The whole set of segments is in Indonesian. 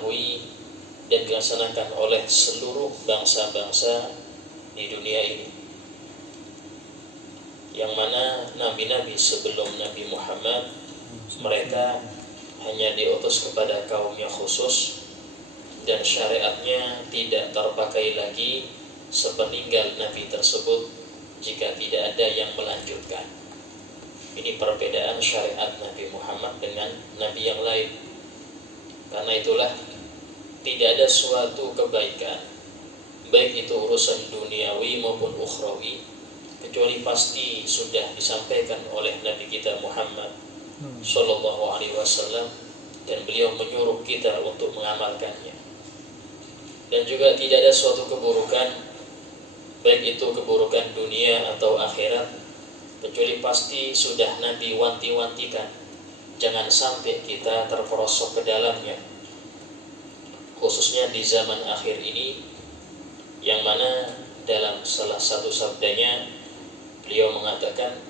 diketahui dan dilaksanakan oleh seluruh bangsa-bangsa di dunia ini, yang mana nabi-nabi sebelum Nabi Muhammad mereka hanya diutus kepada kaum yang khusus dan syariatnya tidak terpakai lagi sepeninggal nabi tersebut jika tidak ada yang melanjutkan. Ini perbedaan syariat Nabi Muhammad dengan nabi yang lain. Karena itulah tidak ada suatu kebaikan, baik itu urusan duniawi maupun ukhrawi, kecuali pasti sudah disampaikan oleh Nabi kita Muhammad Sallallahu Alaihi Wasallam, dan beliau menyuruh kita untuk mengamalkannya. Dan juga tidak ada suatu keburukan, baik itu keburukan dunia atau akhirat, kecuali pasti sudah Nabi wanti-wantikan jangan sampai kita terperosok ke dalamnya, khususnya di zaman akhir ini, yang mana dalam salah satu sabdanya beliau mengatakan,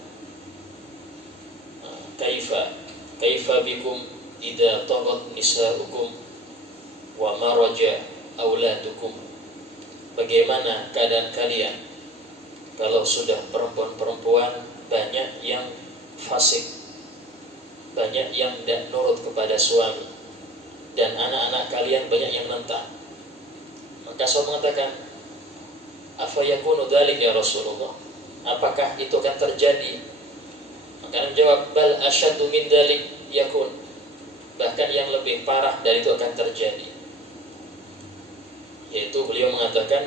kaifa bikum idza taghat nisaukum wa maraja auladukum. Bagaimana keadaan kalian kalau sudah perempuan-perempuan banyak yang fasik, banyak yang tidak nurut kepada suami, dan anak-anak kalian banyak yang menentang. Maka saya mengatakan, afa yakunu dzalik ya Rasulullah, apakah itu akan terjadi? Maka menjawab, bal asyaddu min dzalik yakun, bahkan yang lebih parah dari itu akan terjadi. Yaitu beliau mengatakan,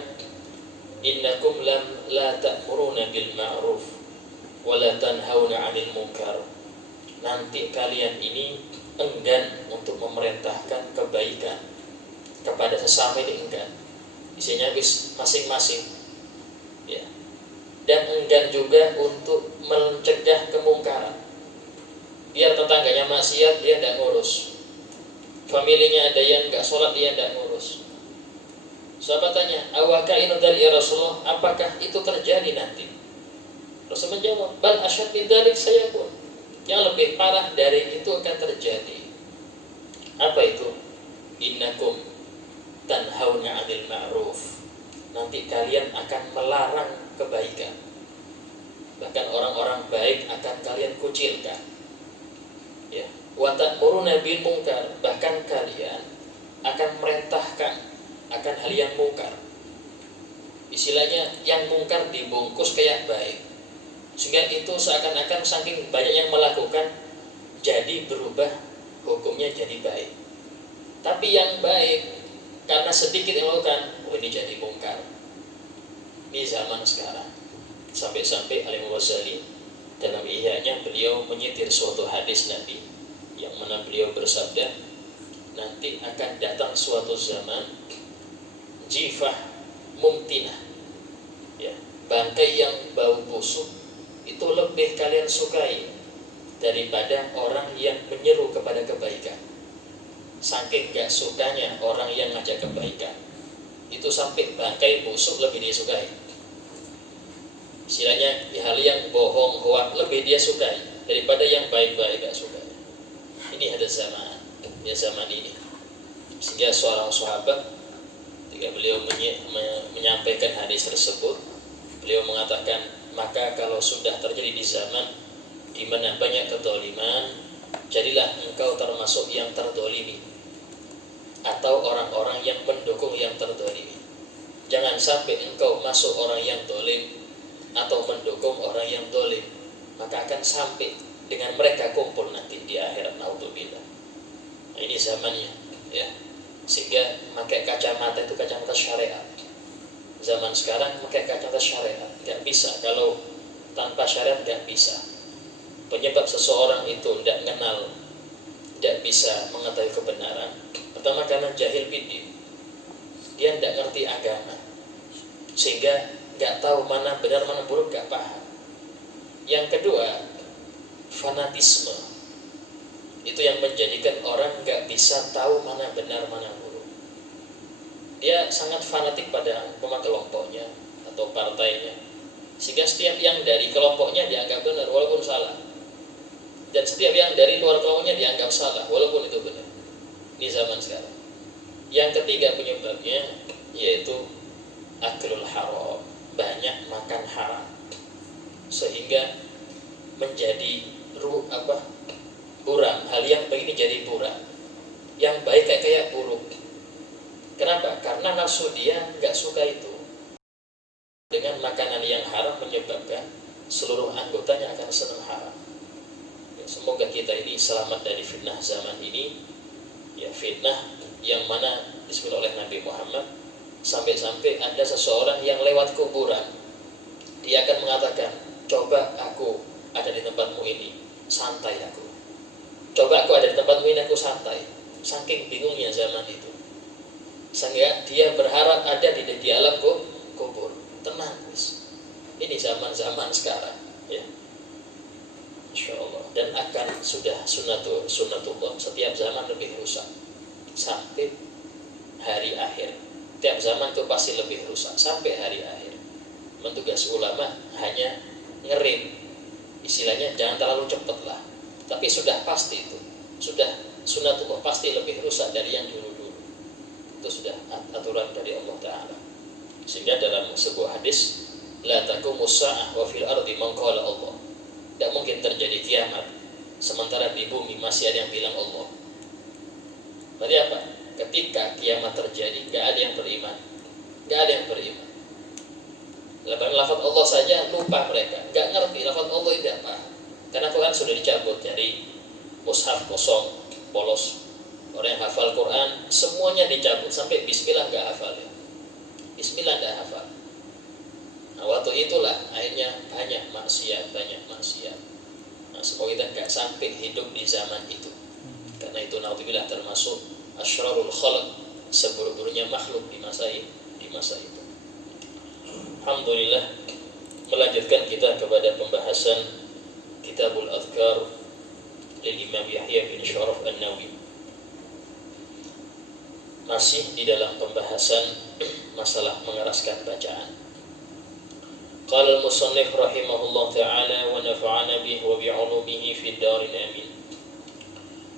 innakum la ta'muruna bil ma'ruf wa la tanhauna 'anil munkar. Nanti kalian ini enggan untuk memerintahkan kebaikan kepada sesama, ini enggan. Isinya masing-masing. Ya. Dan enggan juga untuk mencegah kemungkaran. Biar tetangganya maksiat, dia tidak ngurus. Familinya ada yang enggak sholat, dia tidak ngurus. Sahabat tanya, awakainu dzalik ya Rasulullah, apakah itu terjadi nanti? Rasul menjawab, bal asyad min dzalik sayakun, yang lebih parah dari itu akan terjadi. Apa itu? Innakum tanhauna 'anil ma'ruf. Nanti kalian akan melarang kebaikan. Bahkan orang-orang baik akan kalian kucilkan. Ya, wa ta'muruna bil munkar, bahkan kalian akan merintahkan akan hal yang mungkar. Istilahnya yang mungkar dibungkus kayak baik, sehingga itu seakan-akan saking banyak yang melakukan jadi berubah hukumnya jadi baik. Tapi yang baik karena sedikit yang melakukan, oh ini jadi mungkar. Ini zaman sekarang. Sampai-sampai Al-Ghazali dalam Ihya-nya beliau menyitir suatu hadis Nabi, yang mana beliau bersabda, nanti akan datang suatu zaman jifah mumtinah, ya, bangkai yang bau busuk itu lebih kalian sukai daripada orang yang menyeru kepada kebaikan. Saking gak sukanya orang yang ngajak kebaikan, itu sampai bangkai busuk lebih dia sukai. Istilahnya hal yang bohong, hoak lebih dia sukai daripada yang baik-baik gak sukai. Ini ada zaman, ya zaman ini. Sehingga seorang sahabat ketika beliau menyampaikan hadis tersebut, beliau mengatakan, maka kalau sudah terjadi di zaman di mana banyak kedzaliman, jadilah engkau termasuk yang terdolimi atau orang-orang yang mendukung yang terdolimi. Jangan sampai engkau masuk orang yang dolim atau mendukung orang yang dolim, maka akan sampai dengan mereka kumpul nanti di akhirat. Naudzubillah. Nah, ini zamannya, ya. Sehingga pakai kacamata itu kacamata syariat. Zaman sekarang pakai kacamata syariat, nggak bisa. Kalau tanpa syariat nggak bisa. Penyebab seseorang itu tidak kenal, tidak bisa mengetahui kebenaran. Pertama karena jahil bidin, dia tidak ngerti agama, sehingga nggak tahu mana benar mana buruk, nggak paham. Yang kedua, fanatisme. Itu yang menjadikan orang gak bisa tahu mana benar mana buruk. Dia sangat fanatik pada kelompoknya atau partainya, sehingga setiap yang dari kelompoknya dianggap benar walaupun salah, dan setiap yang dari luar kelompoknya dianggap salah walaupun itu benar. Ini zaman sekarang. Yang ketiga penyebabnya yaitu aklul haram, banyak makan haram, sehingga menjadi buram. Hal yang begini jadi buram, yang baik kayak buruk. Kenapa? Karena nafsu dia nggak suka itu. Dengan makanan yang haram menyebabkan seluruh anggotanya akan senang haram. Ya, semoga kita ini selamat dari fitnah zaman ini. Ya, fitnah yang mana disebut oleh Nabi Muhammad, sampai-sampai ada seseorang yang lewat kuburan, dia akan mengatakan, coba aku ada di tempatmu ini, santai aku. Coba aku ada di tempatmu ini, aku santai. Saking bingungnya zaman itu, sehingga dia berharap ada di alam kubur, tenang guys. Ini zaman-zaman sekarang, ya, Insya Allah. Dan akan sudah sunnatullah, setiap zaman lebih rusak sampai hari akhir. Tiap zaman itu pasti lebih rusak sampai hari akhir. Tugas ulama hanya ngerim, istilahnya jangan terlalu cepat lah, tapi sudah pasti itu, sudah sunnatullah, pasti lebih rusak dari yang dulu-dulu. Itu sudah aturan dari Allah Ta'ala. Sehingga dalam sebuah hadis, la taqumus sa'ah wa fil ardi man qala Allah. Tidak mungkin terjadi kiamat sementara di bumi masih ada yang bilang Allah. Berarti apa? Ketika kiamat terjadi, gak ada yang beriman, gak ada yang beriman. Lafaz Allah saja lupa mereka, gak ngerti lafaz Allah itu apa. Karena Quran sudah dicabut dari mushaf kosong, polos. Orang yang hafal Quran semuanya dicabut, sampai Bismillah gak hafal ya. Bismillah gak hafal. Nah, waktu itulah akhirnya banyak maksiat. Nah, semoga kita gak sampai hidup di zaman itu. Karena itu naudzubillah termasuk asyrarul khalq, seburuk-buruknya makhluk di masa itu. Alhamdulillah, melanjutkan kita kepada pembahasan Kitabul Adhkar lil Imam Yahya bin Syaraf An-Nawawi. Masih di dalam pembahasan masalah mengeraskan bacaan. Qala al-musannif rahimahullah ta'ala wa nafa'ana bihi wa bi'ulumihi fid darin amin.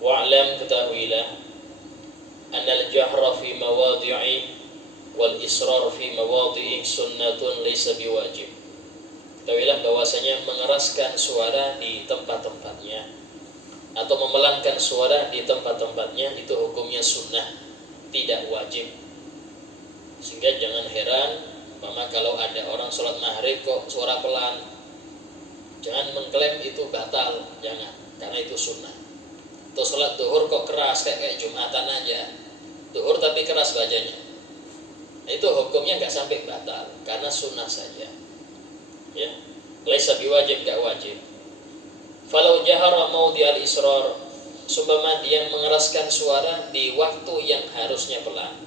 Wa'lam, ketahuilah, anna al-jahra fi mawadhi'i wal israr fi mawadhi'i sunnatun laysa biwajib. Ketahuilah bahwasanya mengeraskan suara di tempat-tempatnya atau memelankan suara di tempat-tempatnya itu hukumnya sunnah, tidak wajib. Sehingga jangan heran kalau ada orang sholat maghrib kok suara pelan, jangan mengklaim itu batal, jangan, karena itu sunnah. Atau sholat duhur kok keras kayak Jumatan aja, duhur tapi keras bacanya, nah, itu hukumnya nggak sampai batal, karena sunnah saja. Ya, laisa biwajib, nggak wajib. Falau jahara maudhi al-israr, sumpama dia mengeraskan suara di waktu yang harusnya pelan,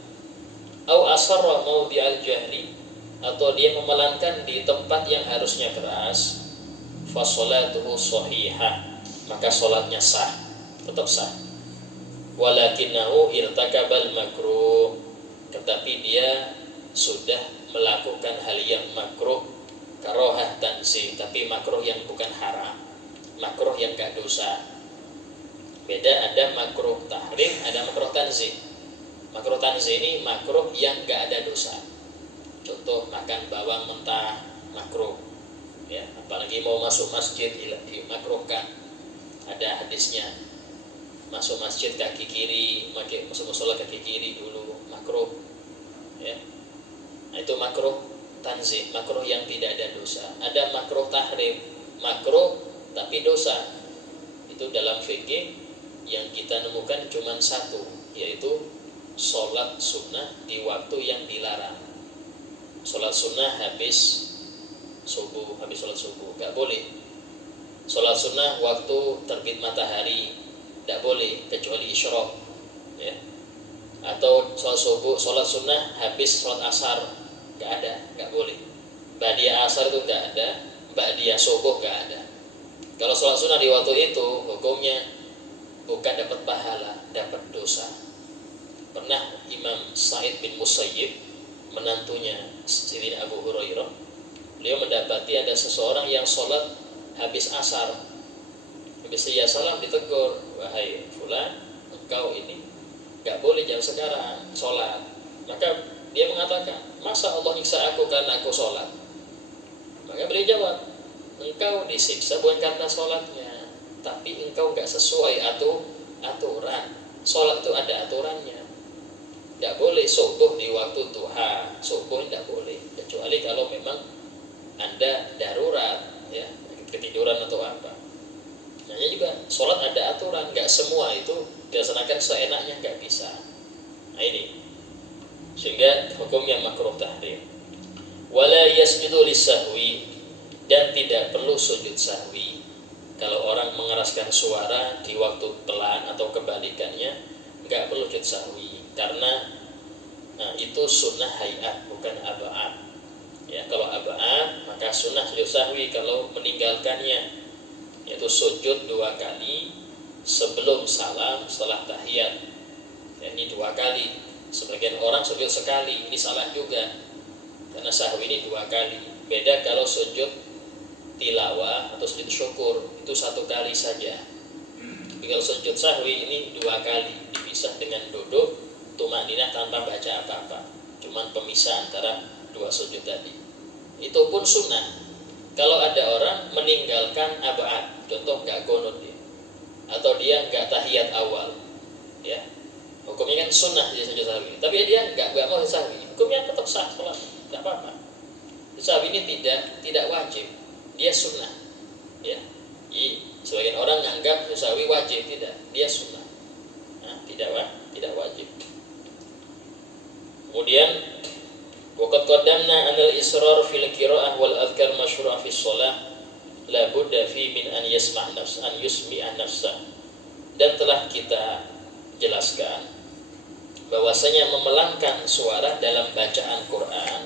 au asarra maudhi al-jahri, atau dia memelankan di tempat yang harusnya keras, fa sholatuhu shahihah, maka sholatnya sah, tetap sah. Walakinahu irtakabal makruh, tetapi dia sudah melakukan hal yang makruh, karohah tanzih, tapi makruh yang bukan haram, makruh yang gak dosa. Beda, ada makruh tahrim, ada makruh tanzih. Makruh tanzih ini makruh yang gak ada dosa. Contoh makan bawang mentah, makruh, ya, apalagi mau masuk masjid dimakruhkan. Ada hadisnya, masuk masjid kaki kiri, masuk musola kaki kiri dulu, makruh, ya. Nah, itu makruh tanzih, makruh yang tidak ada dosa. Ada makruh tahrim, makruh tapi dosa. Itu dalam fikih yang kita nemukan cuma satu, yaitu sholat sunnah di waktu yang dilarang. Sholat sunnah habis sholat subuh gak boleh. Sholat sunnah waktu terbit matahari gak boleh, kecuali isyraq, ya. Atau sholat sunnah habis sholat asar, gak ada, gak boleh. Ba'diyah asar itu gak ada, ba'diyah subuh gak ada. Kalau sholat sunnah di waktu itu hukumnya bukan dapat pahala, dapat dosa. Pernah Imam Sa'id bin Musayyib, menantunya Sayyidina Abu Hurairah, beliau mendapati ada seseorang yang sholat habis asar. Habis salam ditegur, wahai fulan, engkau ini nggak boleh jam sekarang sholat. Maka dia mengatakan, masa Allah nyiksa aku karena aku sholat? Maka beliau jawab, engkau disiksa bukan karena sholatnya, tapi engkau nggak sesuai aturan. Sholat itu ada aturannya. Nggak boleh subuh di waktu duha, subuh nggak boleh, kecuali kalau memang Anda darurat, ya, ketiduran atau apa. Nah, juga sholat ada aturan, nggak semua itu dilaksanakan seenaknya, nggak bisa. Nah ini, sehingga hukumnya makruh tahrim. Wala yasjudu lisahwi, dan tidak perlu sujud sahwi. Kalau orang mengeraskan suara di waktu pelan atau kebalikannya, nggak perlu sujud sahwi, karena itu sunnah hayat, bukan aba'at. Ya, kalau aba'at maka sunnah sujud sahwi kalau meninggalkannya, yaitu sujud 2 kali sebelum salam setelah tahiyat. Ya, ini 2 kali. Sebagian orang sujud sekali, ini salah juga, karena sahwi ini 2 kali. Beda kalau sujud tilawah atau sujud syukur, itu 1 kali saja. Tapi kalau sujud sahwi ini 2 kali, dipisah dengan duduk tumakninah tanpa baca apa-apa, cuman pemisah antara 2 sujud tadi. Itu pun sunnah. Kalau ada orang meninggalkan aba'at, contoh nggak qunut dia, atau dia nggak tahiyat awal, ya, hukumnya kan sunnah dia sujud sahwi, tapi dia nggak mau sahwi, hukumnya tetap sah sholat, nggak apa-apa. Sahwi ini tidak wajib, dia sunnah, ya. Sebagian orang menganggap sahwi wajib, tidak, dia sunnah. Nah, tidak wajib. Kemudian waqad qaddamna anal israr fil qiraah wal adhkar masyru'a fi shalah la budda fi min an yusmi'a nafsa. Dan telah kita jelaskan bahwasanya memelangkan suara dalam bacaan Quran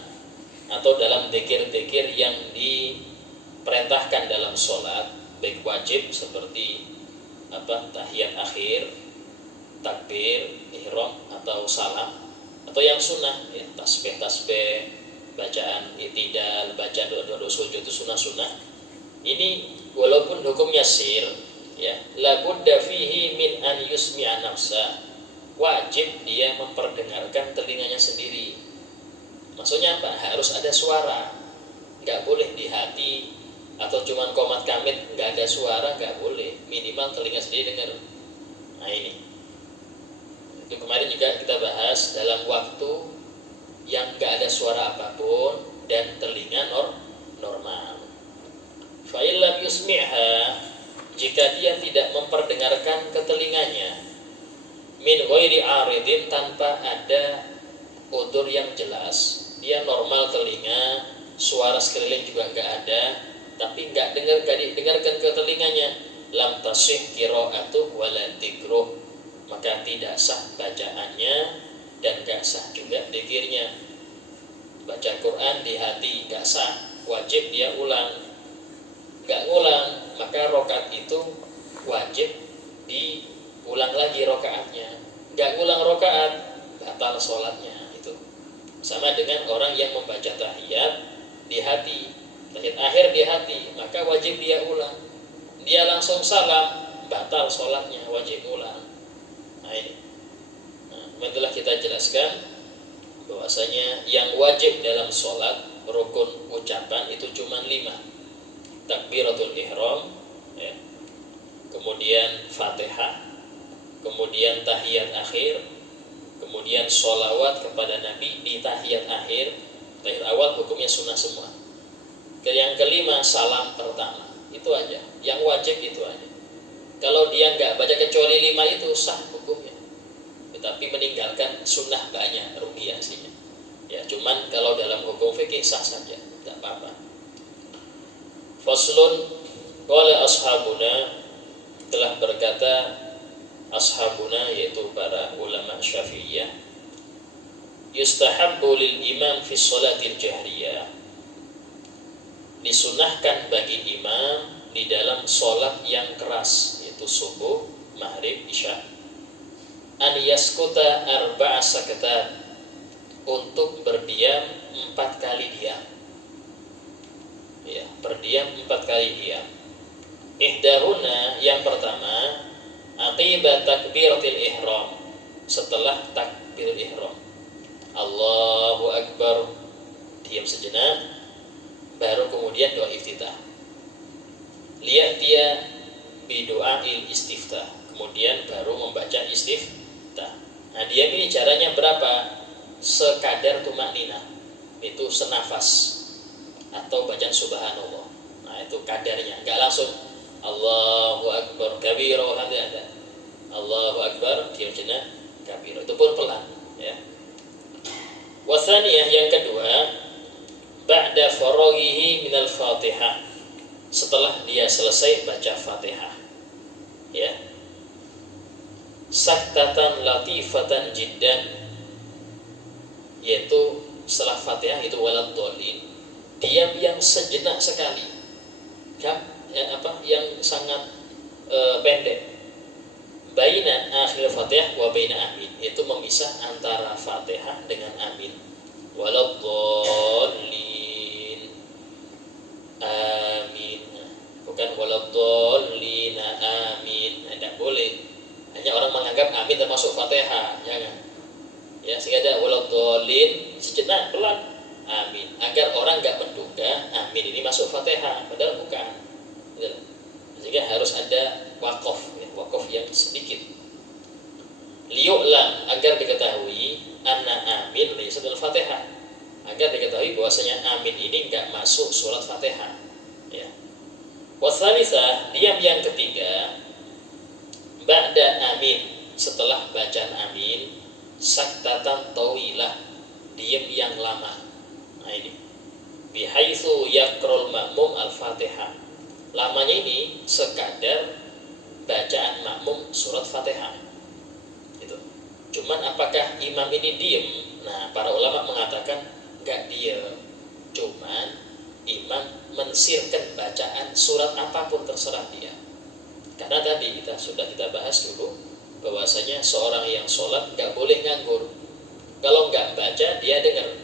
atau dalam zikir-zikir yang diperintahkan dalam sholat, baik wajib seperti tahiyat akhir, takbir, ihram atau salam, atau yang sunnah, ya, tasbih, bacaan i'tidal, bacaan doa sujud, itu sunnah. Ini walaupun hukumnya sir, ya, la budda fihi min an yusmi'a nafsa, wajib dia memperdengarkan telinganya sendiri. Maksudnya apa? Harus ada suara, nggak boleh di hati atau cuman komat kamit nggak ada suara, nggak boleh, minimal telinga sendiri dengar. Nah ini, itu kemarin juga kita bahas dalam waktu yang nggak ada suara apapun dan telinga normal. Fa'il lam yusmi'ha, jika dia tidak memperdengarkan ke telinganya, min ghairi aridin, tanpa ada udzur yang jelas, dia normal telinga, suara sekeliling juga nggak ada, tapi nggak didengarkan ke telinganya, lam tasih qira'atuh wala dzikruh, maka tidak sah bacaannya dan nggak sah juga dzikirnya. Baca Quran di hati nggak sah, wajib dia ulang. Nggak ngulang, maka rokaat itu wajib diulang lagi rokaatnya. Nggak ngulang rokaat, batal sholatnya. Itu sama dengan orang yang membaca tahiyat di hati, tahiyat akhir di hati, maka wajib dia ulang. Dia langsung salam, batal sholatnya, wajib ulang. Nah ini, telah kita jelaskan bahwasanya yang wajib dalam sholat, rukun ucapan itu cuma 5. Takbiratul ihram, ya, kemudian Fatihah, kemudian tahiyat akhir, kemudian sholawat kepada Nabi di tahiyat akhir. Tahiyat awal hukumnya sunnah semua. Yang kelima salam pertama, itu aja. Yang wajib itu aja. Kalau dia nggak baca kecuali 5 itu sah hukumnya. Tetapi meninggalkan sunnah banyak, rugi hasilnya. Ya, cuman kalau dalam hukum fikih sah saja, tidak apa-apa. Faslun, qala ashabuna, telah berkata ashabuna, yaitu para ulama Syafi'iyah, yustahabbu lil imam fi sholatil jahriyah, disunahkan bagi imam di dalam sholat yang keras, yaitu subuh, maghrib, isya, an yaskuta arba'a saketat, untuk berdiam 4 kali diam. Ya, berdiam 4 kali diam. Ihdahuna, yang pertama, aqibat takbiratil ihram, setelah takbirul ihram. Allahu Akbar, diam sejenak, baru kemudian doa iftitah. Lihat dia bidu'ail istiftah, kemudian baru membaca istiftah. Nah, diam ini caranya berapa? Sekadar tumakninah, itu senafas atau bacaan subhanallah. Nah, itu kadarnya, enggak langsung Allahu Akbar kabira walhamdulillah. Allahu Akbar, diam sejenak, kabira. Itu pun pelan, ya. Wasaniyah, yang kedua, ba'da faraghihi minal Fatihah, setelah dia selesai baca Fatihah, ya. Saktatan latifatan jiddan, yaitu setelah Fatihah itu waladhdallin, diam yang sejenak sekali, yang sangat pendek. Baina akhir Fatihah wa baina amin, itu memisah antara Fatihah dengan amin. Waladhdallin, amin, bukan waladhdallin, amin. Tidak boleh. Hanya orang menganggap amin termasuk Fatihah, jangan. Ya, sehingga ada waladhdallin sejenak pelan, amin, agar orang enggak menduga amin ini masuk Fatihah, padahal bukan. Sehingga harus ada waqaf, ya, waqaf yang sedikit. Liyu'lam, agar diketahui anna amin laysa al-Fatihah, agar diketahui bahwasanya amin ini enggak masuk surat Fatihah, ya. Watsalisah, diam yang ketiga, ba'da amin, setelah bacaan amin, saktatan tawilah, diam yang lama. Nah, ini bihaitsu yaqra'ul ma'mum al-Fatihah, lamanya ini sekadar bacaan makmum surat Fatihah. Itu. Cuman apakah imam ini diem? Nah, para ulama mengatakan enggak diem. Cuman imam mensirkan bacaan surat apapun terserah dia. Karena tadi sudah kita bahas dulu bahwasanya seorang yang sholat enggak boleh nganggur. Kalau enggak baca dia dengar.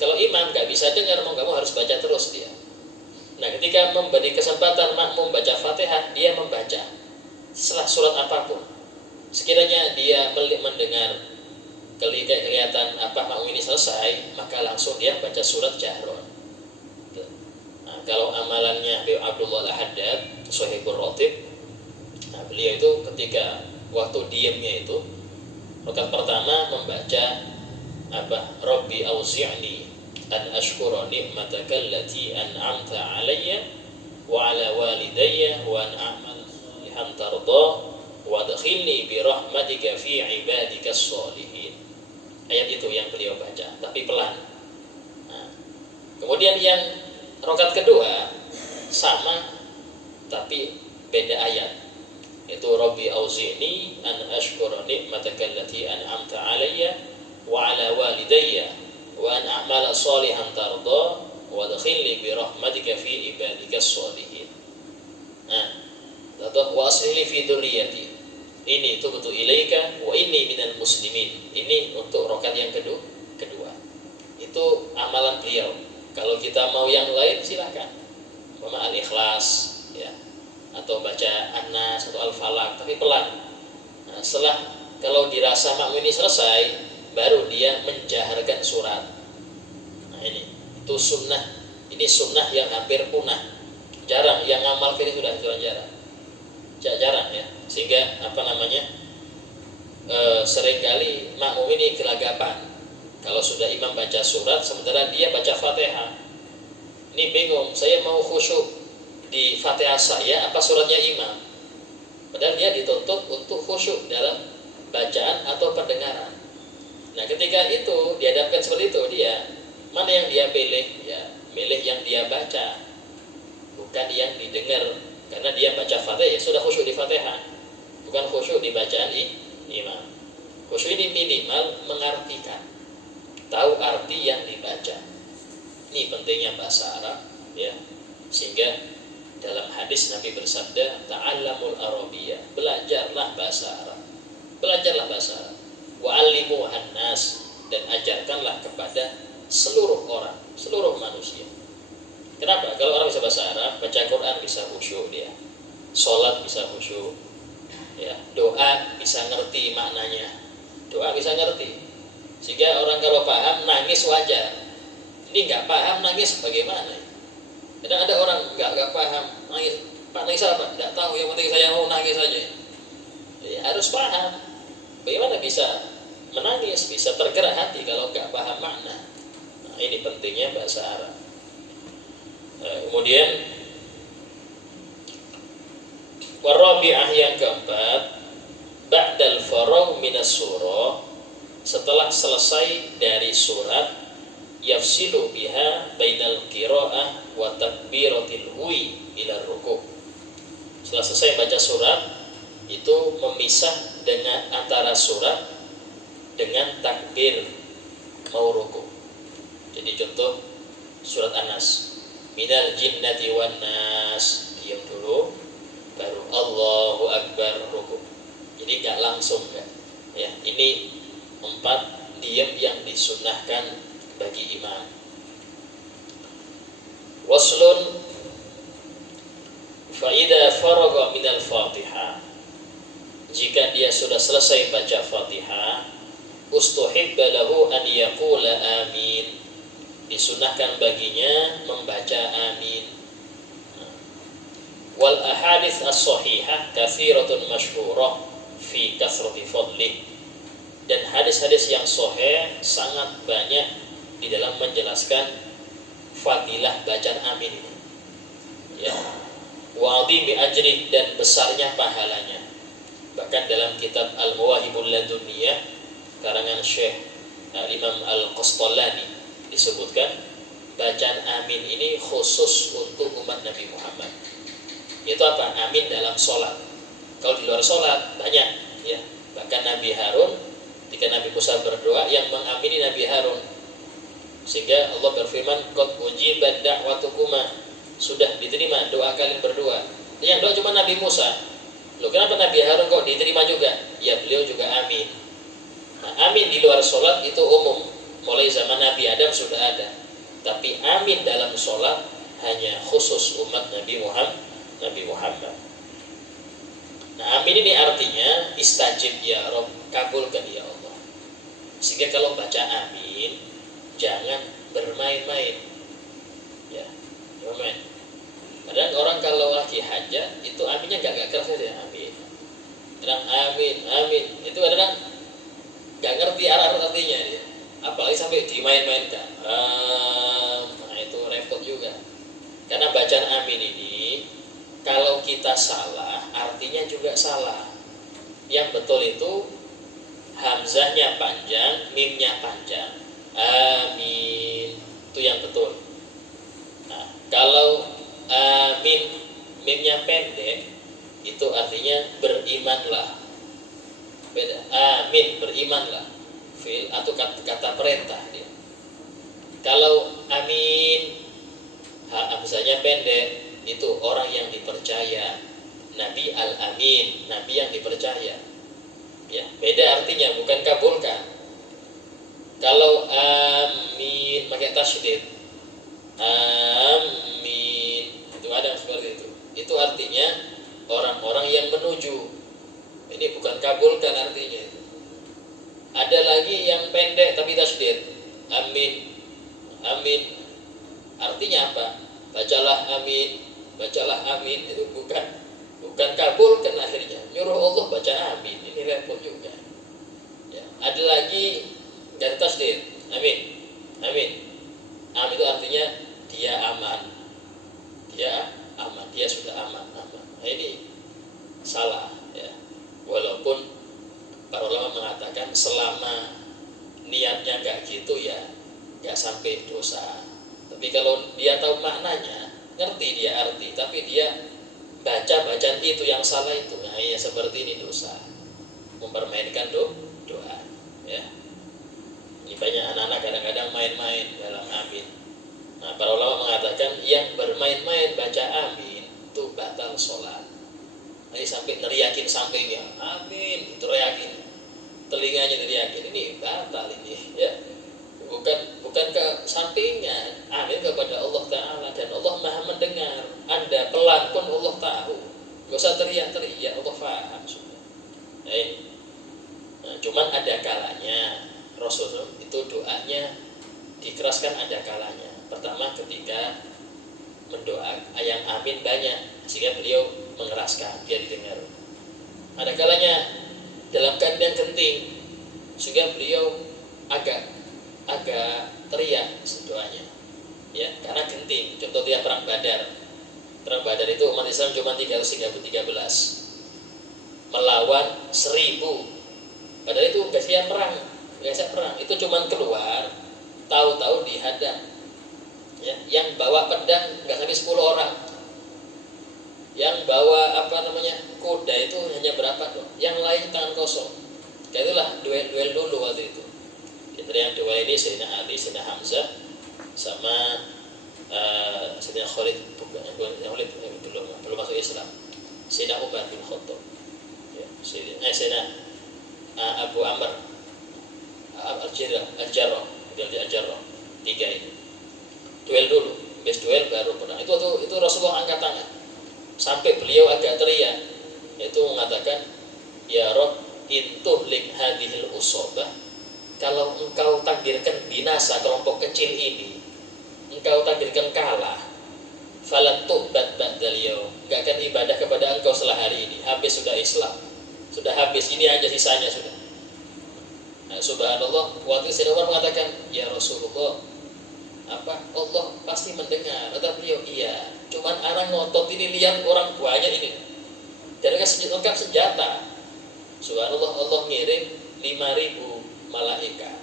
Kalau imam enggak bisa dengar, mau enggak mau harus baca terus dia. Nah, ketika memberi kesempatan makmum baca Fatihah, dia membaca setelah surat apapun. Sekiranya dia mendengar kelihatan makmum ini selesai, maka langsung dia baca surat jahron. Nah, kalau amalannya Abdullah Al-Haddad, Shahibur Ratib, nah, beliau itu ketika waktu diamnya itu, rakaat pertama membaca Rabbi auzi'ni an ashkura ni'mataka allati an'amta 'alayya wa 'ala walidayya wa an a'mal salihan tarda wa adkhilni bi rahmatika fi 'ibadikas shalihin. Ayat itu yang beliau baca, tapi pelan. Nah, kemudian yang rakaat kedua sama tapi beda ayat, yaitu Rabbi auzi'ni an ashkura ni'mataka allati an'amta 'alayya wa 'ala walidayya wa an a'mala shalihan tarda wa adkhilni bi rahmatika fi ibadikas shalihin. Nah, atau wa aslih li fi dzurriyyati, ini tubtu ilaika wa inni minal muslimin. Ini untuk rakaat yang kedua. Itu amalan beliau. Kalau kita mau yang lain silakan. Umpama Al-Ikhlas, ya, atau baca An-Nas atau Al-Falaq, tapi pelan. Nah, setelah kalau dirasa makmum ini selesai, baru dia menjaharkan surat. Nah, ini itu sunnah. Ini sunnah yang hampir punah. Jarang yang ngamalkan ini, sudah jarang ya. Sehingga seringkali makmum ini gelagapan. Kalau sudah imam baca surat sementara dia baca Fatihah, ini bingung, saya mau khusyuk di Fatihah saya apa suratnya imam? Padahal dia dituntut untuk khusyuk dalam bacaan atau pendengaran. Nah, ketika itu dihadapkan seperti itu, dia mana yang dia pilih? Ya, milih yang dia baca, bukan yang didengar. Karena dia baca Fatihah, ya sudah khusyuk di Fatihah, bukan khusyuk di bacaan imam. Khusyuk ini minimal mengartikan, tahu arti yang dibaca. Ini pentingnya bahasa Arab, ya. Sehingga dalam hadis Nabi bersabda, ta'allamul arabiyyah, belajarlah bahasa Arab. Belajarlah bahasa Arab. Wa'allimu hannas, dan ajarkanlah kepada seluruh orang, seluruh manusia. Kenapa? Kalau orang bisa bahasa Arab, baca Quran bisa khusyuk dia, sholat bisa khusyuk, Ya, doa bisa ngerti maknanya, doa bisa ngerti, sehingga orang kalau paham nangis wajar. Ini nggak paham nangis bagaimana? Kadang ada orang nggak paham nangis, Pak nangis apa? Nggak tahu, yang penting saya mau nangis saja. Ya, harus paham. Bagaimana bisa menangis, bisa tergerak hati kalau nggak paham makna? Nah, ini pentingnya bahasa Arab. Kemudian warabi'ah yang keempat, ba'dal faragh minas surah, setelah selesai dari surat, yafsilu biha bainal qiraah wa takbiratil hui ila rukuk. Setelah selesai baca surat, itu memisah dengan antara surat dengan takbir mau rukuk. Jadi contoh surat An-Nas, minal jinnati wan nas, diam dulu, baru Allahu Akbar rukuk. Jadi gak langsung kan? Ya, ini 4 diam yang disunnahkan bagi imam. Waslun, fa idza faragha minal Fatihah, jika dia sudah selesai baca Fatihah, ustuhibba lahu an yaqula amin, disunahkan baginya membaca amin. Wal ahadits as-sahihah katsiratun masyhurah fi kasrati fadlih, dan hadis-hadis yang sahih sangat banyak di dalam menjelaskan fadilah bacaan amin ini. Ya. Wa 'azimi ajri, dan besarnya pahalanya. Bahkan dalam kitab Al-Mawahibul Ladunniyah karangan Syekh Imam Al-Qastallani disebutkan bacaan amin ini khusus untuk umat Nabi Muhammad. Itu apa? Amin dalam sholat. Kalau di luar sholat banyak, ya. Bahkan Nabi Harun, ketika Nabi Musa berdoa, yang mengamini Nabi Harun, sehingga Allah berfirman, qad ujibat da'watukuma, sudah diterima doa kalian berdua. Yang doa cuma Nabi Musa. Loh, kenapa Nabi Harun kok diterima juga? Ya, beliau juga amin. Nah, amin di luar sholat itu umum, mulai zaman Nabi Adam sudah ada. Tapi amin dalam sholat hanya khusus umat Nabi Muhammad. Nah, amin ini artinya istajib ya Rabb, kabulkan ya Allah. Sehingga kalau baca amin jangan bermain-main, ya, bermain. Padahal orang kalau lagi hajat itu aminnya gak keras aja, amin. Kadang amin, itu kadang gak ngerti artinya dia. Apalagi sampai dimain-mainkan. Nah, itu repot juga. Karena bacaan amin ini kalau kita salah, artinya juga salah. Yang betul itu hamzahnya panjang, mimnya panjang. Amin, itu yang betul. Nah, kalau amin, mimnya pendek, itu artinya berimanlah. Beda. Amin, berimanlah. Fi'il atau kata perintah dia. Kalau amin, hamzahnya pendek, itu orang yang dipercaya. Nabi al-amin, nabi yang dipercaya. Ya, beda artinya, bukan kabulkan. Kalau amin pakai tasydid, amin, itu ada seperti itu. Itu artinya orang-orang yang menuju. Ini bukan kabulkan artinya itu. Ada lagi yang pendek tapi tasydid, amin, amin. Artinya apa? Bacalah amin, itu bukan kabulkan akhirnya. Nyuruh Allah baca amin, ini repot juga. Ya, ada lagi dari tasydid, amin. Amin itu artinya dia aman. Dia sudah aman. Nah, ini salah, ya. Walaupun para ulama mengatakan selama niatnya enggak gitu ya enggak sampai dosa. Tapi kalau dia tahu maknanya, ngerti dia arti, tapi dia bacaan itu yang salah itu, nah ya seperti ini dosa, mempermainkan doa, ya. Ini banyak anak-anak kadang-kadang main-main dalam amin. Nah, para ulama mengatakan yang bermain-main baca amin itu batal sholat. Jadi sampai neriakin sampingnya, amin, teriakin, telinganya teriakin, ini batal ini, ya. Bukan ke sampingnya, amin kepada Allah Ta'ala, dan Allah Maha mendengar. Anda pelan pun Allah tahu, gak usah teriak-teriak, Allah faham sudah. Rasul itu doanya dikeraskan ada kalanya. Pertama ketika mendoa yang amin banyak sehingga beliau mengeraskan biar didengar. Ada kalanya dalam keadaan genting sehingga beliau agak teriak doanya, ya, karena genting. Contoh dia perang Badar. Perang Badar itu umat Islam cuma 313 melawan 1000. Padahal itu nggak siap perang, itu cuma keluar, tahu-tahu dihadang. Ya, yang bawa pedang nggak sampai 10 orang. Yang bawa kuda itu hanya berapa dong? Yang lain tangan kosong. Kayak itulah duel dulu waktu itu. Yang duel ini Sayyidina Ali, Sayyidina Hamzah, sama Sayyidina Khalid, belum masuk Islam. Sayyidina Umar bin Khattab. Ya, Sayyidina Abu Amr Al-Jarrah, tiga ini. Duel dulu, habis duel baru perang. Itu Rasulullah angkat tangan. Sampai beliau agak teriak, itu mengatakan, ya Rabb, intuhlik hadhil usabah, kalau engkau takdirkan binasa kelompok kecil ini, engkau takdirkan kalah, falan tu'bad ba'dal yaum, enggak akan ibadah kepada engkau setelah hari ini. Habis sudah Islam, sudah habis, ini aja sisanya sudah. Nah, subhanallah, waktu Sayyidina Umar mengatakan, ya Rasulullah, Allah pasti mendengar. Kata beliau, iya, cuman orang ngotot ini, lihat orang banyak ini, dan lengkap senjata. Subhanallah, Allah ngirim 5.000 malaikat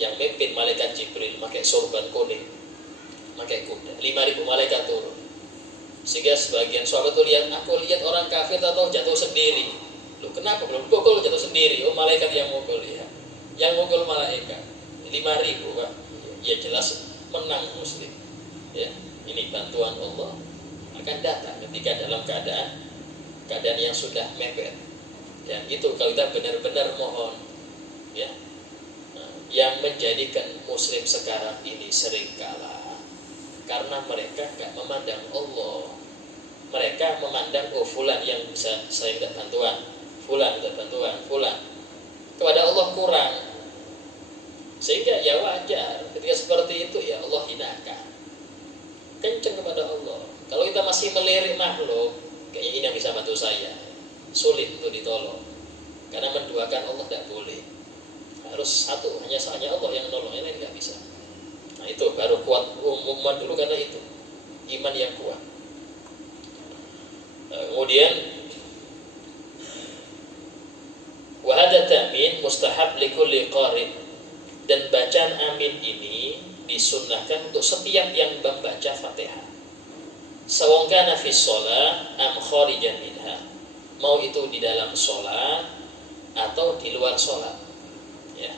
yang memimpin malaikat Jibril pakai sorban kuning, pakai kuda. 5.000 malaikat turun. Sehingga sebagian sahabat tuh aku lihat orang kafir atau jatuh sendiri. Loh, kenapa belum pukul jatuh sendiri? Oh, malaikat yang mukul, ya. Yang mukul malaikat 5.000, Pak. Ya jelas menang muslim. Ya, ini bantuan Allah akan datang ketika dalam keadaan yang sudah mepet. Dan itu kalau kita benar-benar mohon, ya, yang menjadikan muslim sekarang ini sering kalah karena mereka gak memandang Allah. Mereka memandang, oh fulan yang bisa saya minta bantuan, fulan minta bantuan, fulan. Kepada Allah kurang. Sehingga ya wajar ketika seperti itu, ya Allah hinakan. Kenceng kepada Allah. Kalau kita masih melirik makhluk, kayaknya ini yang bisa bantu saya, sulit untuk ditolong. Karena menduakan Allah tidak boleh. Harus satu, hanya Allah yang menolong, yang lain tidak bisa. Nah itu baru kuat umat dulu karena itu iman yang kuat. Kemudian wa hadza ta'min mustahab likulli qari', dan bacaan amin ini disunnahkan untuk setiap yang membaca Fatihah. Sawa kana fi shalah am kharijan minha, mau itu di dalam sholat atau di luar sholat, ya.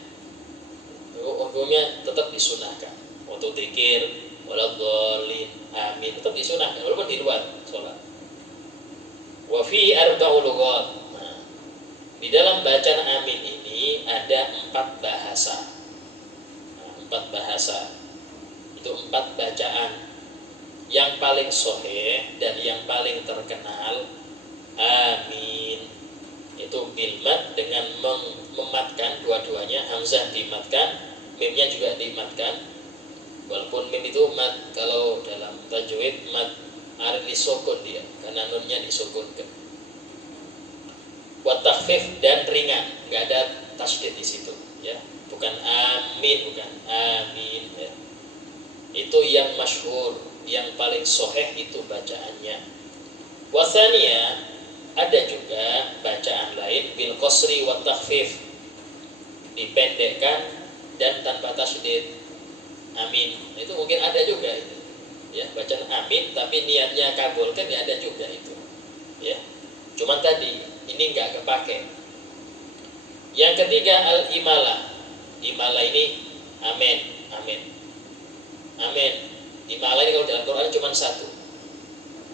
Hukumnya tetap disunahkan untuk zikir waladhdallin amin, tetap disunahkan walaupun di luar sholat. Wa fi arba'u lughat, nah, di dalam bacaan amin ini ada 4 bahasa. 4 bahasa itu 4 bacaan. Yang paling sahih dan yang paling terkenal amin itu bil mad, dengan mematkan dua-duanya, hamzah dimatkan, mimnya juga dimatkan. Walaupun mim itu mad, kalau dalam tajwid mad arif disukun dia, karena nunnya disukunkan. Wa takhfif, dan ringan, enggak ada tasydid di situ, ya. Bukan amin, bukan amin, ya. Itu yang masyhur, yang paling sahih itu bacaannya. Wasania, ada juga bacaan lain bil qasri wa takhfif, dipendekkan dan tanpa tasydid. Amin, itu mungkin ada juga itu, ya, bacaan amin tapi niatnya kabulkan, ya ada juga itu, ya. Cuman tadi ini enggak kepake. Yang ketiga al-imalah. Imalah ini amin, amin, amin. Imalah ini kalau dalam Quran cuma satu,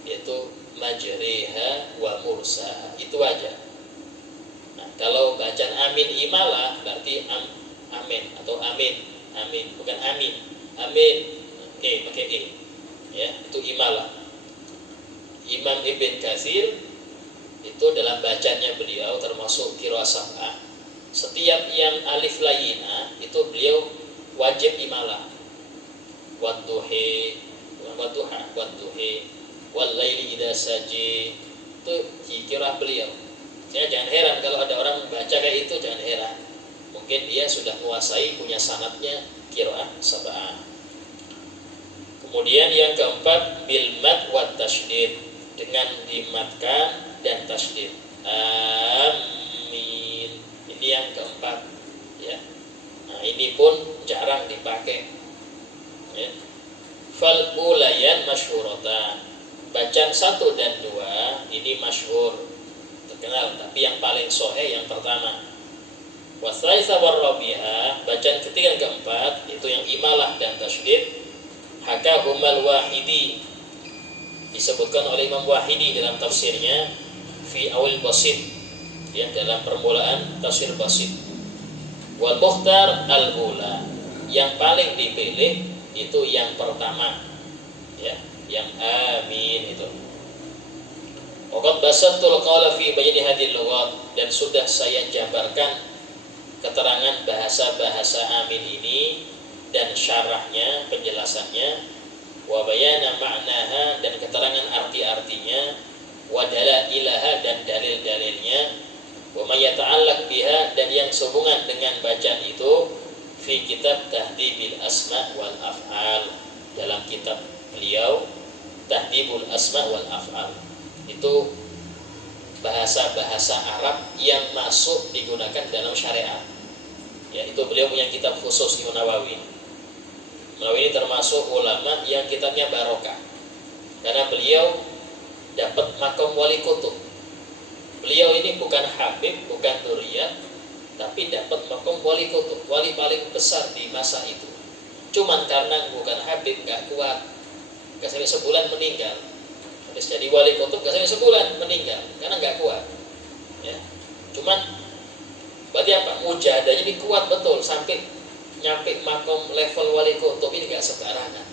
yaitu majriha wa mursaha, itu aja. Nah, kalau bacaan amin imalah berarti amin atau amin, amin, bukan amin, amin, pakai ya, itu imalah. Imam Ibn Katsir itu dalam bacanya beliau termasuk qiraah sab'ah, setiap yang alif layina itu itu beliau wajib imalah. Wadduhi, wal laili idza saji, itu qiraah beliau. Jadi jangan heran kalau ada orang baca kayak itu, jangan heran. Mungkin dia sudah menguasai, punya sanadnya qiraah sab'ah. Kemudian yang keempat bil mad wa tasydid, dengan dimatkan dan tasydid. Amin. Ini yang keempat, ya. Nah, ini pun jarang dipakai. Ya. Fal ulayan masyhuratan. Bacaan 1 dan 2 ini masyhur, terkenal, tapi yang paling sahih yang pertama. Wasaisa warrabi'ah, bacaan ketiga dan keempat itu yang imalah dan tasydid. Hakahumal Wahidi, disebutkan oleh Imam Wahidi dalam tafsirnya fi awil basit, ya, dalam permulaan tafsir basit. Wal mukhtar al-ula, yang paling dipilih itu yang pertama, ya, yang amin itu. Waqad basatul qawla fi bayani hadhil lughat, dan sudah saya jabarkan keterangan bahasa-bahasa amin ini dan syarahnya, penjelasannya, wa bayana ma'naha, dan keterangan arti-artinya, wa dalailaha, dan dalil-dalilnya, wa ma yata'allaq biha, dan yang sehubungan dengan bacaan itu, fi kitab Tahdhibil Asma wal Af'al, dalam kitab beliau Tahdhibul Asma wal Af'al. Itu bahasa-bahasa Arab yang masuk digunakan dalam syariat. Ya, itu beliau punya kitab khusus, Imam Nawawi. Nawawi ini termasuk ulama yang kitabnya barokah, karena beliau dapat makom wali kutub. Beliau ini bukan habib, bukan duriyat, tapi dapat makom wali kutub, wali paling besar di masa itu. Cuman karena bukan habib, gak kuat, gak sampai sebulan meninggal. Habis jadi wali kutub gak sampai sebulan meninggal, karena gak kuat, ya. Cuman berarti apa? Mujahadahnya ini kuat betul sampai nyampe makom level wali kutub ini, gak sembarangan,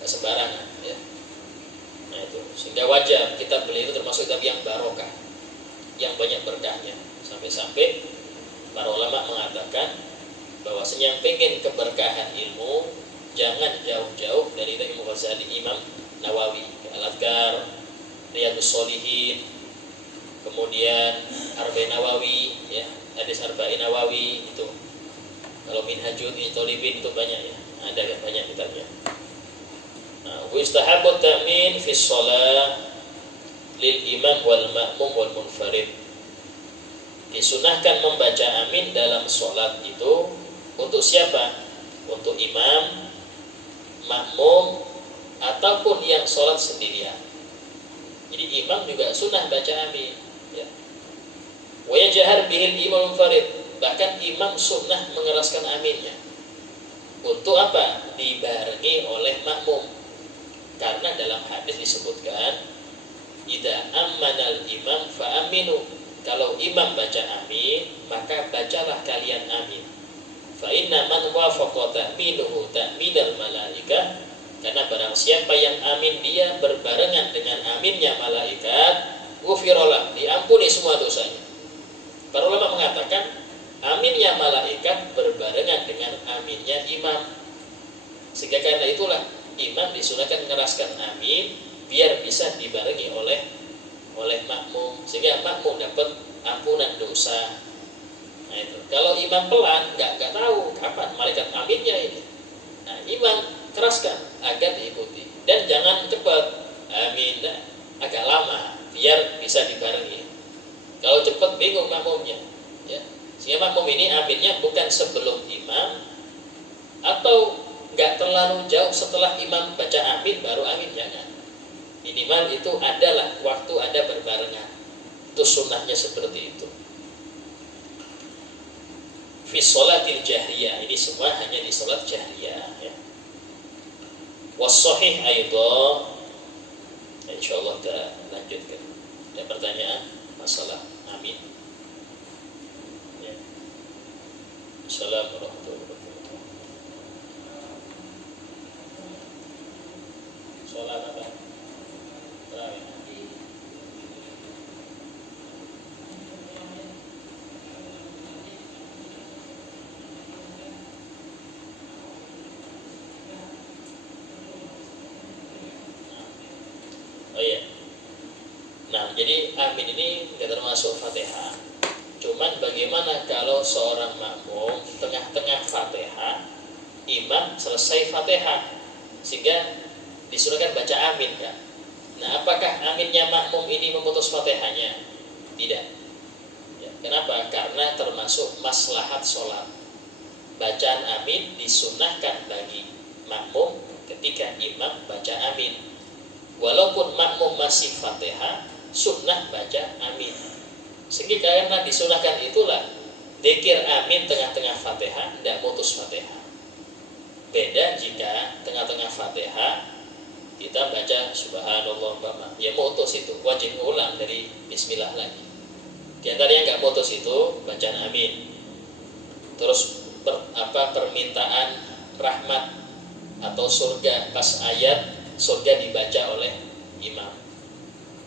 gak sembarangan, ya. Nah itu, sehingga wajar kita beli itu termasuk kitab yang barokah, yang banyak berkahnya. Sampai-sampai para ulama mengatakan bahwasanya yang pengen keberkahan ilmu, jangan jauh-jauh dari Imam Ghazali, Imam Nawawi, Al-Adhkar, Riyadhus Shalihin, kemudian Arba'in Nawawi, ya, hadis Arba'in Nawawi itu. Kalau Minhajul Thalibin itu banyak, ya, ada banyak kitabnya. Nah, wistahabut ta'min fi shalah lil imam wal ma'mum wal munfarid. Disunahkan membaca amin dalam sholat itu untuk siapa? Untuk imam, makmum, ataupun yang sholat sendirian. Jadi imam juga sunnah baca amin, ya. Wa yajhar bihil imam munfarid, bahkan imam sunnah mengeraskan aminnya. Untuk apa? Dibarengi oleh makmum. Karena dalam hadis disebutkan, idza ammanal imam fa aminu. Kalau imam baca amin, maka bacalah kalian amin. Fa inna man wafaqa ta'minuhu ta'minal malaikah, karena barang siapa yang amin dia berbarengan dengan aminnya malaikat, ghufirallah, diampuni semua dosanya. Para ulama mengatakan aminnya malaikat berbarengan dengan aminnya imam. Sehingga karena itulah imam disunahkan mengeraskan amin biar bisa dibarengi oleh makmum, sehingga makmum dapat ampunan dosa. Nah itu. Kalau imam pelan, nggak tahu kapan malaikat aminnya ini. Nah, imam keraskan agar diikuti, dan jangan cepat amin, agak lama biar bisa dibarengi. Kalau cepat bingung makmumnya, ya. Sehingga makmum ini aminnya bukan sebelum imam, atau nggak terlalu jauh setelah imam baca amin baru amin, jangan. Minimal itu adalah waktu ada berbarengan. Itu sunnahnya seperti itu. Fi sholatil jahriyah, ini semua hanya di sholat jahriyah, ya. Was-shahih aidha, insyaallah kita lanjutkan. Ada pertanyaan masalah amin? Ya. Assalamualaikum warahmatullahi wabarakatuh. Sholat apa? amin ini nggak termasuk Fatihah. Cuman bagaimana kalau seorang makmum tengah-tengah Fatihah, imam selesai Fatihah, sehingga disunahkan baca amin kan? Nah, apakah aminnya makmum ini memutus Fatihahnya? Tidak. Ya, kenapa? Karena termasuk maslahat sholat. Bacaan amin disunahkan bagi makmum ketika imam baca amin. Walaupun makmum masih Fatihah, sunnah baca amin. Sehingga karena disunahkan itulah dzikir amin tengah-tengah Fatihah tidak mutus Fatihah. Beda jika tengah-tengah Fatihah kita baca subhanallah umpama, ya mutus itu wajib ulang dari bismillah lagi. Di antara yang nggak mutus itu bacaan amin. Terus permintaan rahmat atau surga pas ayat surga dibaca oleh imam,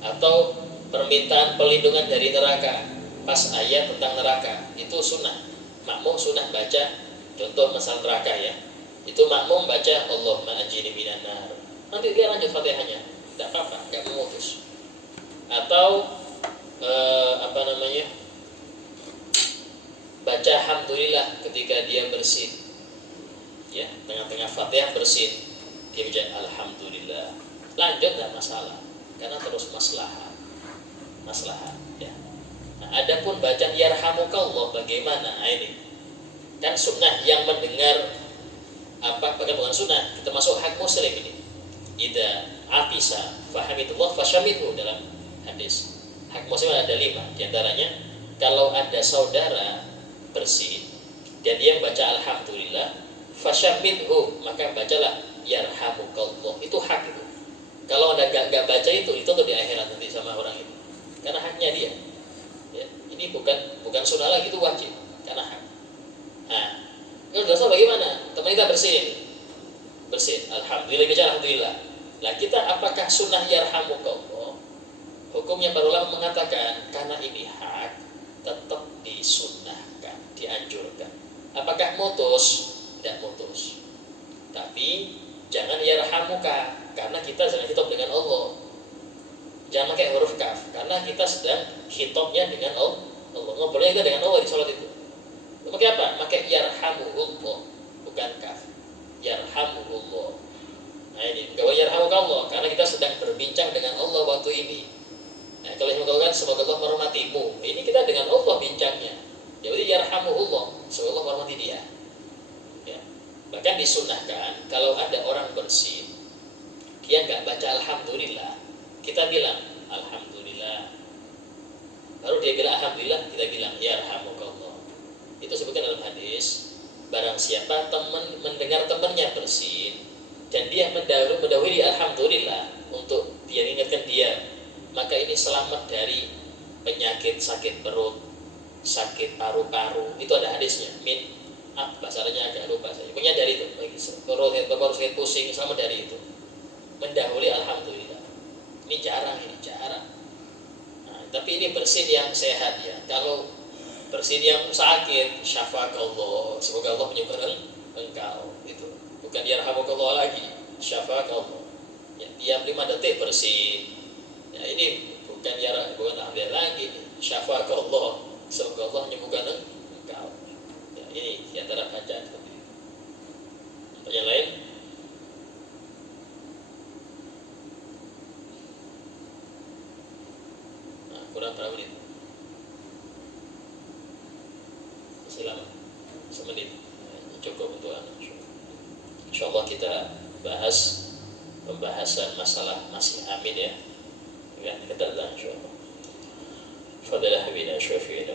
atau permintaan perlindungan dari neraka pas ayat tentang neraka, itu sunnah. Makmum sunnah baca, contoh masalah neraka ya, itu makmum baca Allahumma ajini minan nar, nanti dia lanjut Fatihahnya, tidak apa-apa, nggak memutus. Atau baca alhamdulillah ketika dia bersin, ya tengah-tengah Fatihah bersin, dia baca alhamdulillah, lanjut tidak masalah, karena terus maslahat ya. Nah, adapun bacaan yarhamukallah bagaimana? Nah, ini kan sunnah yang mendengar bahkan bukan sunnah, termasuk hak muslim ini. Idza atisa fahamidullah fasyamidhu dalam hadis. Hak muslim ada 5, diantaranya kalau ada saudara bersin dan dia baca alhamdulillah fasyamidhu, maka bacalah yarhamukallah, itu hak itu. Kalau Anda gak baca itu untuk di akhirat nanti sama orang itu, karena haknya dia ya. Ini bukan sunnah lagi, itu wajib karena hak. Nah, kalau dosa bagaimana? Teman kita bersin alhamdulillah, baca alhamdulillah. Lah kita apakah sunnah yarhamukallah? Hukumnya para ulama mengatakan karena ini hak tetap disunnahkan, dianjurkan. Apakah mutus? Tidak mutus. Tapi jangan yarhamuka, karena kita sedang hitop dengan Allah. Jangan pakai huruf kaf, karena kita sedang hitopnya dengan Allah. Ngobrolnya kita dengan Allah di sholat itu. Pakai apa? Pakai yarhamuhullah, bukan kaf. Yarhamuhullah. Nah ini, enggak boleh yarhamukallah, karena kita sedang berbincang dengan Allah waktu ini. Nah, kalau yang mengatakan semoga Allah merahmatimu, ini kita dengan Allah bincangnya. Jadi yarhamuhullah, semoga Allah merahmati dia. Ya. Bahkan disunahkan kalau ada orang bersin, dia nggak baca alhamdulillah, kita bilang alhamdulillah. Baru dia bilang alhamdulillah, kita bilang yarhamukallah. Itu sebutkan dalam hadis, barang siapa teman mendengar temannya bersin dan dia mendahului alhamdulillah untuk dia ingatkan dia, maka ini selamat dari penyakit sakit perut, sakit paru-paru. Itu ada hadisnya. Bahasa Arabnya agak lupa saya. Pokoknya dari itu, baru sakit pusing, selamat dari itu. Mendahului alhamdulillah. Ini jarang. Nah, tapi ini bersin yang sehat ya. Kalau bersin yang sakit, syafakallah, semoga Allah menyembuhkan engkau. Itu bukan yarhamukallah lagi, syafakallah. Ya, tiap 5 detik bersin. Ya, ini bukan alhamdulillah lagi, syafakallah, semoga Allah menyembuhkan engkau. Ya, ini di antara bacaan seperti itu. Yang lain? Nah, kurang berapa menit? Masih lama, semenit. Nah, cukup untuk anak. InsyaAllah kita bahas pembahasan masalah masih amin ya. Kita datang insyaAllah. Fadalah habina syafi'ina